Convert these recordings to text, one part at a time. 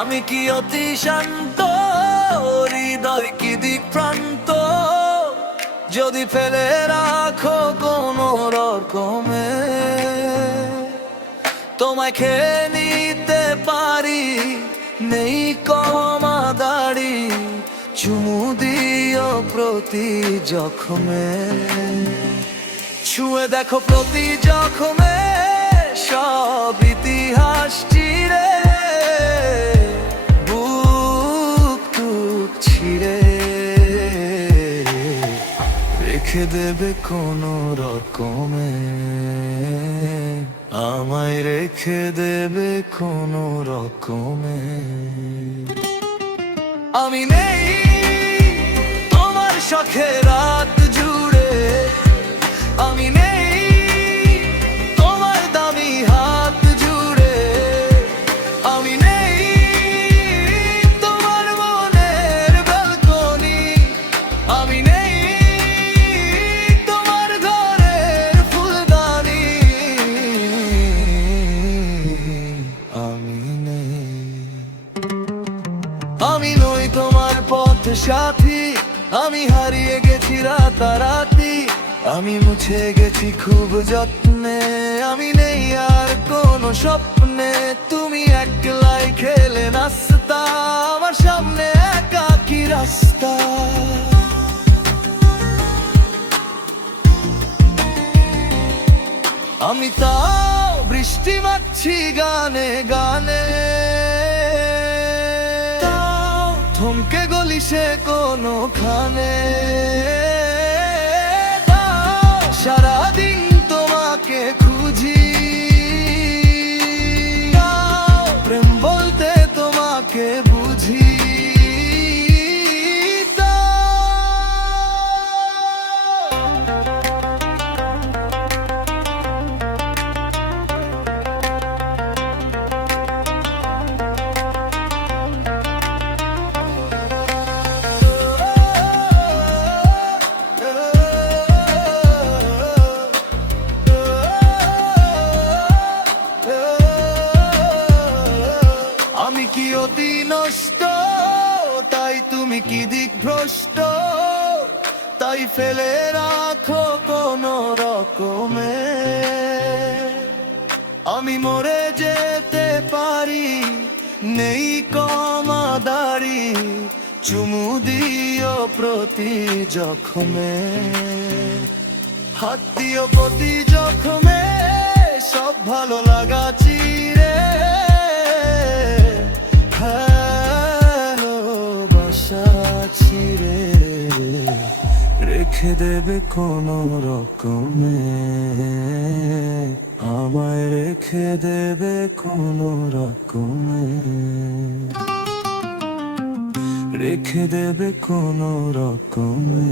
আমি কি অতি শান্ত, হৃদয় কি দিক প্রান্ত, যদি ফেলে রাখো কোনো রকমে তোমায় খেয়ে নিতে পারি, নেই কমা দাড়ি, চুমু দিও প্রতি জখমে, ছুঁয়ে দেখো প্রতি জখমে সব ইতিহাস চিরে, বুক টুক ছিঁড়ে রেখে দেবে কোনো রকমে, আমায় রেখে দেবে কোনো রকমে। আমি নেই তোমার শখে রাত জুড়ে, আমি নেই তোমার দামি হাত জুড়ে, আমি নেই তোমার মনের ব্যালকনি, আমি নেই তোমার ঘরের ফুলদানি, আমি নেই। আমি নই তোমার পথ সাথী, আমি হারিয়ে গেছি রাতারাতি, আমি মুছে গেছি খুব যত্নে, আমি নেই আর কোনো স্বপ্নে, তুমি একলাই খেলে নাস্তা, আমার সামনে একাকী রাস্তা। আমি তাও বৃষ্টি মারছি গানে গানে, তাও থমকে গলি সে কোনোখানে, সারাদিন তোমাকে খুঁজি, প্রেম বলতে তোমাকে বুঝি, আমি কি অতি নষ্ট, তাই তুমি কি দিক ভ্রষ্ট, তাই ফেলে রাখো কোনো রকমে, আমি মরে যেতে পারি, নেই কমা দাড়ি, চুমু দিও প্রতি জখমে, হাত দিও প্রতি জখমে সব ভালো লাগা চিরে, ছিড়ে রেখে দেবে কোনো রকমে, আমায় রেখে দেবে কোনো রকমে, রেখে দেবে কোনো রকমে,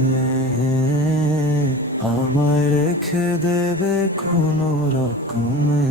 আমায় রেখে দেবে কোনো রকমে।